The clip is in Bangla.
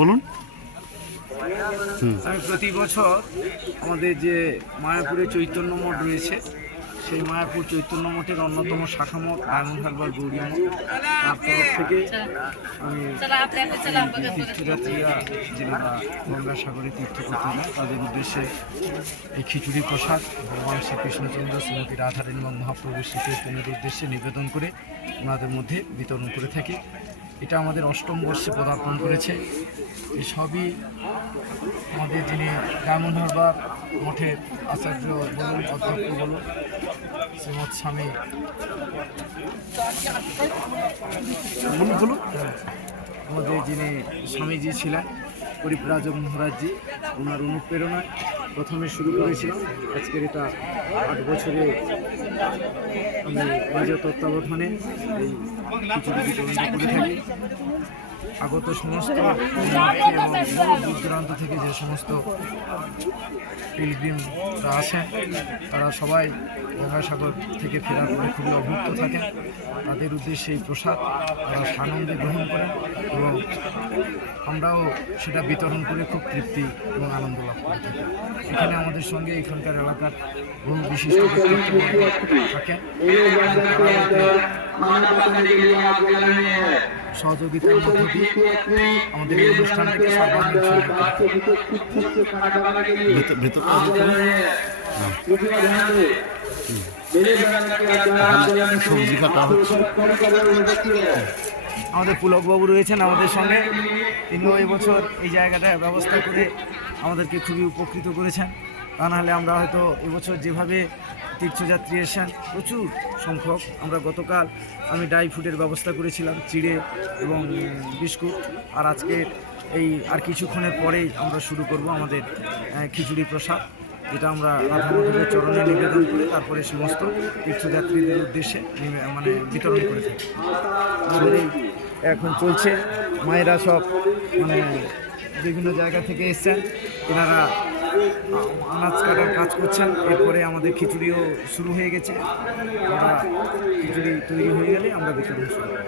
বলুন। আমি প্রতি বছর আমাদের যে মায়াপুরে চৈতন্য মঠ রয়েছে, সেই মায়াপুর চৈতন্য মঠের অন্যতম শাখা মঠ ডায়মন্ড হারবার গৌরী মঠ, তার তরফ থেকে আমি তীর্থযাত্রীরা যারা গঙ্গাসাগরে তীর্থ করতে যায় তাদের উদ্দেশ্যে এই খিচুড়ি প্রসাদ ভগবান শ্রীকৃষ্ণচন্দ্র শ্রীমতী রাধারানী এবং মহাপ্রভু শ্রীকৃষ্ণের উদ্দেশ্যে নিবেদন করে ওনাদের মধ্যে বিতরণ করে থাকি। এটা আমাদের অষ্টম বর্ষে পদার্পণ করেছে। এই সবই আমাদের যিনি ডায়মন্ড হারবার মঠের আচার্য বলুন, অধ্যক্ষ বলুন, শ্রীমৎ স্বামী বলুন, আমাদের যিনি স্বামীজি ছিলেন পরিব্রাজক মহারাজজি, ওনার অনুপ্রেরণায় প্রথমে শুরু করেছিলাম। আজকের এটা 8 বছরে আমি নিজ তত্ত্বাবধানে এই খিচুড়ি বিতরণটা করে থাকি। আগত সমস্ত এবং দূর দূরান্ত থেকে যে সমস্ত পিলগ্রিমরা আসেন, তারা সবাই গঙ্গাসাগর থেকে ফেরার পরে খুবই অভুক্ত থাকেন। তাদের উদ্দেশ্যে এই প্রসাদ তারা সানন্দে গ্রহণ করেন এবং আমরাও সেটা বিতরণ করে খুব তৃপ্তি এবং আনন্দ লাভ করে থাকি। এখানে আমাদের সঙ্গে এখানকার এলাকার বহু বিশিষ্ট ব্যক্তিত্ব থাকেন। সহযোগিতার মধ্য দিয়ে আমাদের এই অনুষ্ঠানটাকে সর্বাঙ্গীন আমাদের পুলকবাবু রয়েছেন আমাদের সঙ্গে। তিনিও এবছর এই জায়গাটা ব্যবস্থা করে আমাদেরকে খুবই উপকৃত করেছেন। তা নাহলে আমরা হয়তো এবছর যেভাবে তীর্থযাত্রী এসেছেন প্রচুর সংখ্যক, আমরা গতকাল আমি ড্রাই ফ্রুটের ব্যবস্থা করেছিলাম, চিড়ে এবং বিস্কুট, আর আজকে এই আর কিছুক্ষণের পরেই আমরা শুরু করব আমাদের খিচুড়ি প্রসাদ, যেটা আমরা রাধা মাধবের চরণে নিবেদন করে তারপরে সমস্ত তীর্থযাত্রীদের উদ্দেশ্যে মানে বিতরণ করে থাকি। আমাদের এখন চলছে, মায়েরা সব মানে বিভিন্ন জায়গা থেকে এসছেন, এনারা আনাজ কাটার কাজ করছেন। এরপরে আমাদের খিচুড়িও শুরু হয়ে গেছে, আমরা খিচুড়ি তৈরি হয়ে গেলে আমরা বিতরণ শুরু করব।